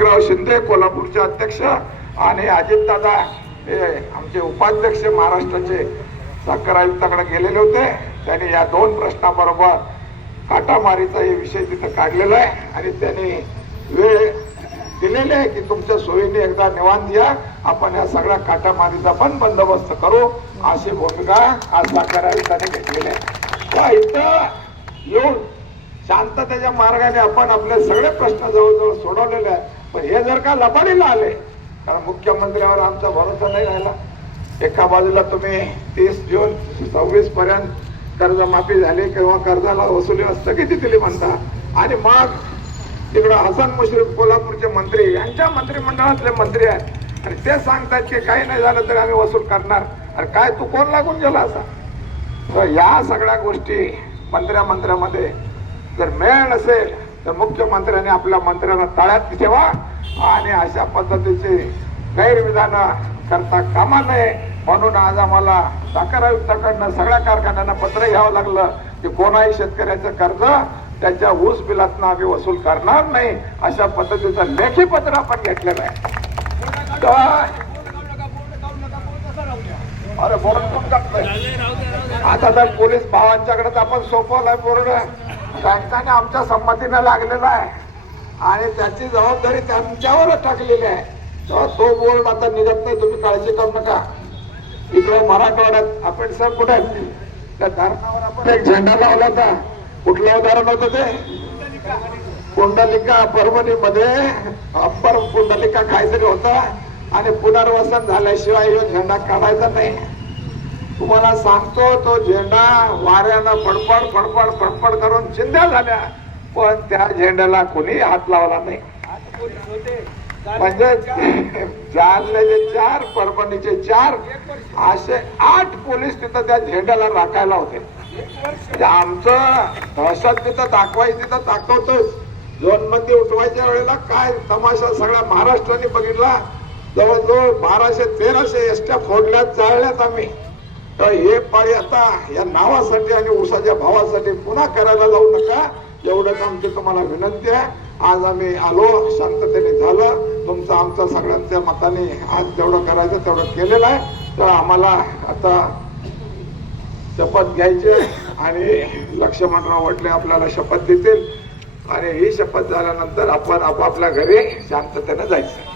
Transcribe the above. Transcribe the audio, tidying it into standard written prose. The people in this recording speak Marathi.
राव शिंदे कोल्हापूरचे अध्यक्ष आणि अजितदादा हे आमचे उपाध्यक्ष महाराष्ट्राचे साखर आयुक्ताकडे गेलेले होते. त्यांनी या दोन प्रश्नाबरोबर काटामारीचा हे विषय तिथं काढलेला आहे आणि त्यांनी वेळ दिलेले आहे की तुमच्या सोयीने एकदा निवांत या, आपण या सगळ्या काटामारीचा पण बंदोबस्त करू, अशी भूमिका आज साखर आयुक्ताने घेतलेली आहे. त्या इथं येऊन शांततेच्या मार्गाने आपण आपले सगळे प्रश्न जवळजवळ सोडवलेले आहेत. पण हे जर का लबाडीला आले, कारण मुख्यमंत्र्यावर आमचा भरोसा नाही राहिला. एका बाजूला तुम्ही 30 जून 26 पर्यंत कर्जमाफी झाली किंवा कर्जाला वसुली स्थगिती दिली म्हणता, आणि मग तिकडं हसन मुश्रीफ कोल्हापूरचे मंत्री यांच्या मंत्रिमंडळातले मंत्री आहेत आणि ते सांगतात की काही नाही झालं तरी आम्ही वसूल करणार. अरे काय तू कोण लागून गेला असा? तर या सगळ्या गोष्टी मंत्र्यामध्ये जर मेळ नसेल तर मुख्यमंत्र्यांनी आपल्या मंत्र्यांना तळ्यात ठेवा आणि अशा पद्धतीचे गैरविधान करता कामा नये. म्हणून आज आम्हाला साखर आयुक्ताकडनं सगळ्या कारखान्यांना पत्र घ्यावं लागलं की कोणाही शेतकऱ्याचं कर्ज त्याच्या ऊस बिलातनं आम्ही वसूल करणार नाही, अशा पद्धतीचं लेखी पत्र आपण घेतलेलं आहे. अरे बोर्ड आता तर पोलीस भावांच्याकडे आपण सोपवलाय बोर्ड, बँकाने आमच्या संमतीने लागलेला आहे आणि त्याची जबाबदारी त्यांच्यावरच टाकलेली आहे. तो बोर्ड आता निघत नाही, तुम्ही काळजी करू नका. इकडे मराठवाड्यात आपण सर कुठे आहेत त्या धरणावर आपण एक झेंडा लावला होता. कुठलं उदाहरण होतं ते? पुंडलिका परभणीमध्ये अप्पर पुंडलिका काहीतरी होता आणि पुनर्वसन झाल्याशिवाय हा झेंडा काढायचा नाही. तुम्हाला सांगतो तो झेंडा वाऱ्यानं फडफड फडफड फडफड करून चिंध्या झाल्या, पण त्या झेंड्याला कोणी हात लावला नाही. म्हणजे जालन्याचे 4, परभणीचे 4 असे 8 पोलीस तिथं त्या झेंड्याला राखायला होते. आमचं दहशत तिथं दाखवायची तिथं दाखवतोच. झोनबंदी उठवायच्या वेळेला काय तमाशा सगळ्या महाराष्ट्राने बघितला. जवळजवळ 1200-1300 एसट्या फोडल्यात, जाळल्यात आम्ही. तर हे पाळी आता या नावासाठी आणि ऊसाच्या भावासाठी पुन्हा करायला जाऊ नका, एवढंच आमची तुम्हाला विनंती आहे. आज आम्ही आलो, शांततेने झालं. तुमचं आमचं सगळ्यांच्या मताने आज जेवढं करायचं तेवढं केलेलं आहे. तर आम्हाला आता शपथ घ्यायची आणि लक्ष्मणराव वडले आपल्याला शपथ देतील आणि ही शपथ झाल्यानंतर आपण आपापल्या घरी शांततेने जायचं.